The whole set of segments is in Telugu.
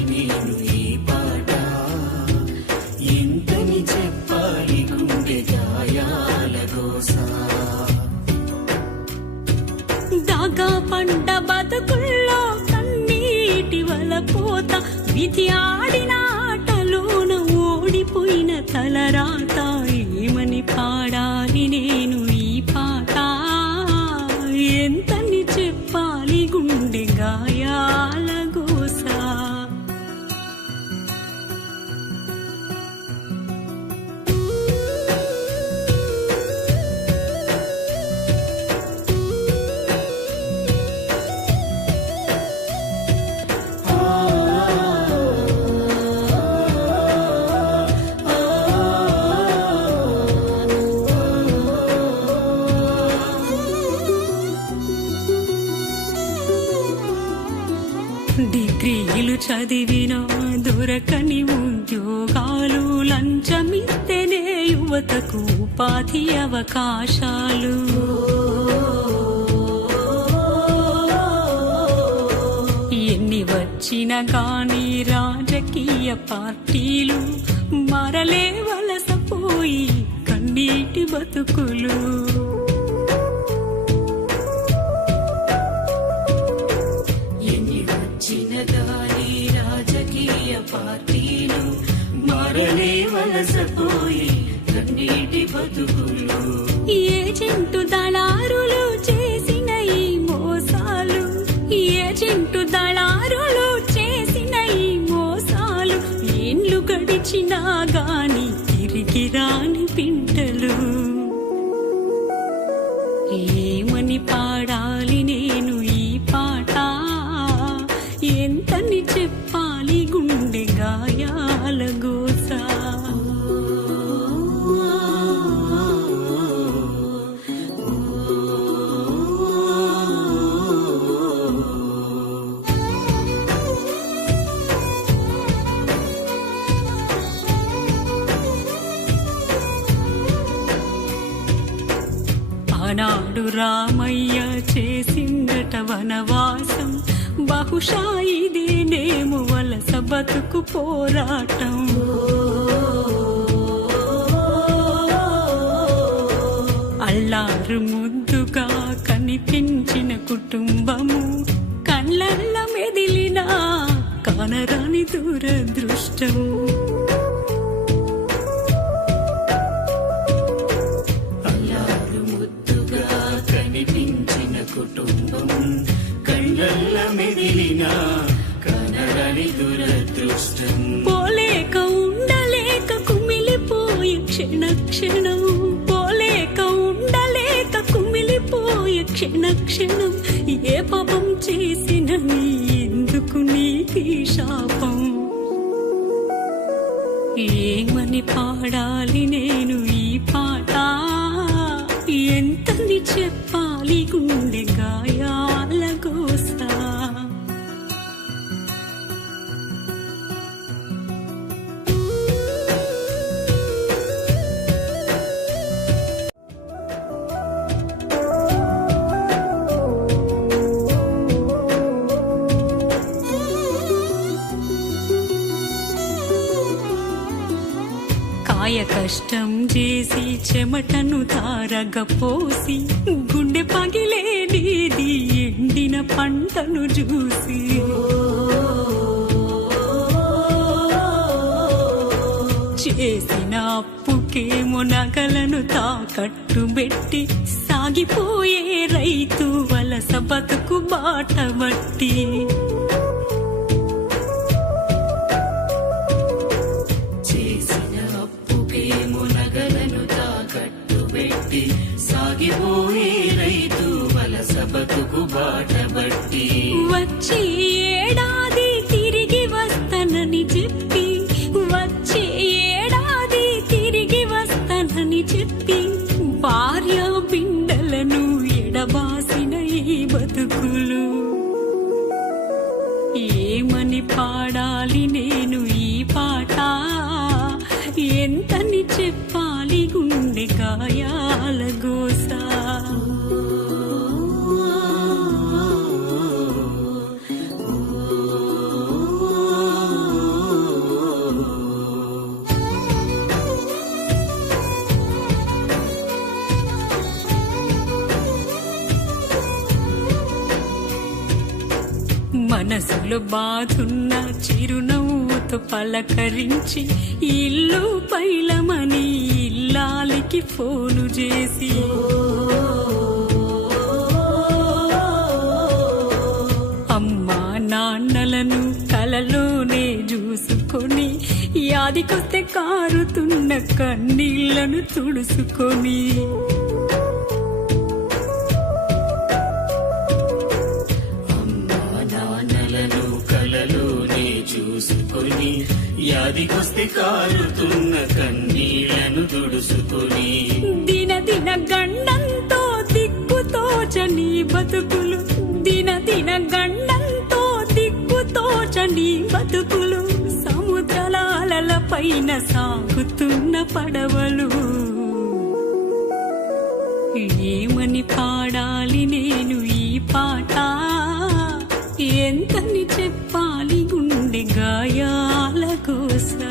పాడాలి నేను ఈ పాట, ఎంతని చెప్పాలి గుండె గాయాల గోసా. దాగా పంట బతుకుల్లో కన్నీటి వల పోత, విధి ఆడిన ఆటలోన ఓడిపోయిన తలరాత, ఏమని పాడాలి నేను ఈ పాట, ఎంతని చెప్పాలి గుండె గాయాల గోసా. డిగ్రీలు చదివిన దొరకని ఉద్యోగాలు, లంచమిస్తేనే యువతకు ఉపాధి అవకాశాలు. ఎన్ని వచ్చిన గాని రాజకీయ పార్టీలు, మరలే వలసపోయి కన్నీటి బతుకులు. రాజకీయ పార్టీలు మరలే వలసపోయి కన్నీటి బతుకులు. ఏజెంటు దళారులు చేసిన ఈ మోసాలు, ఏజెంటు దళారులు చేసిన ఈ మోసాలు, ఏండ్లు గడిచినా గాని తిరిగి రాని పింటలు. ఏమని పాడాలి నేను ఈ పాట, ఎంతని చెప్పాలి గుండె గాయాల గోసా. ఆనాడు రామయ్య చేసిందట వనవాసం, బహుశా ఇదేనేమో వలస బతుకు పోరాటం. అల్లారు ముద్దుగా కనిపించిన కుటుంబము, కళ్ళల్ల మెదిలిన కానరాని దురదృష్టము. అల్లారు ముద్దుగా కనిపించిన కుటుంబం, కళ్ళల్ల మెదిలిన కనరని దురదృష్టం. పోలేక ఉండలేక కుమిలిపోయే క్షణ క్షణం, పోలేక ఉండలేక కుమిలిపోయే క్షణ క్షణం. ఏ పాపం చేసిన నీ ఎందుకు నీకి శాపం, ఏమని పాడాలి నేను ఈ పాట, ఎంతని చెప్పాలి గుండె గాయాల గోసా. కాయ కష్టం చేసి చెమటను తారగా పోసి, గుండె పగిలేనిది ఎండిన పంటను చూసి. చేసిన అప్పుకేమో నగలను తాకట్టు పెట్టి, సాగిపోయే రైతు వలస బతుకు బాట బట్టి. సాగిపోయే రైతు వలస బతుకు బాట బట్టి. వచ్చే ఏడాది తిరిగి వస్తానని చెప్పి, వచ్చే ఏడాది తిరిగి వస్తానని చెప్పి, భార్య బిడ్డలను ఎడబాసిన ఈ బతుకులు. ఏమని పాడాలి నేను ఈ పాట, ఎంతని చెప్పాలి గుండె గాయాల గోసా. మనసులో బాధున్న చిరునవ్వుతో పలకరించి ఇల్లు పైలమని ఇల్లాలికి ఫోను చేసి అమ్మా నాన్నలను కలలోనే చూసుకొని యాదికొస్తే కారుతున్న కన్నీళ్లను తుడుసుకొని కలలోనే చూసుకొని యాదికొస్తే కారుతున్న కన్నీళ్లను తుడుసుకొని దిన దిన గండంతో దిక్కుతోచని బతుకులు దిన దిన గండంతో దిక్కుతోచని బతుకులు సముద్రాల పైన సాగుతున్న పడవలు ఏమని పాడాలి నేను ఈ పాట ఎంతని చెప్పాలి గుండె గాయాల కోసా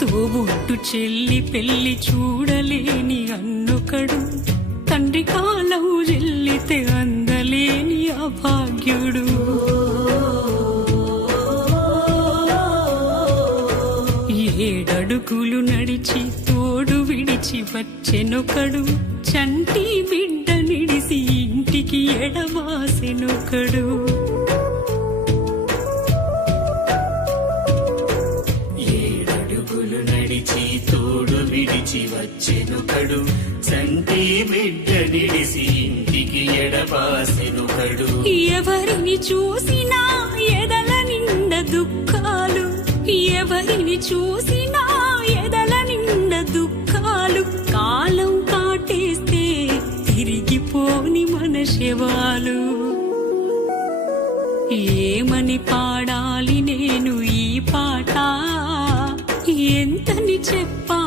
తోబుట్టు చెల్లి పెళ్లి చూడలేని అన్నొకడు తండ్రి కాలం చెల్లితే అందలేని అభాగ్యుడు ఏడడుగులు నడిచి తోడు విడిచి వచ్చెనొకడు చంటి బిడ్డ నిడిసి ఇంటికి ఎడవాసెనొకడు తోడు విడిచి వచ్చెనుకడు చంటి బిడ్డ నిడిసి ఇంటికి ఎడబాసెనుకడు ఎవరిని చూసినా ఎదల నిండ దుఃఖాలు ఎవరిని చూసినా ఎదల నిండ దుఃఖాలు కాలం కాటేస్తే తిరిగిపోని మన శవాలు ఏమని పాడాలి నేను ఈ పాట ఎంతని చెప్పా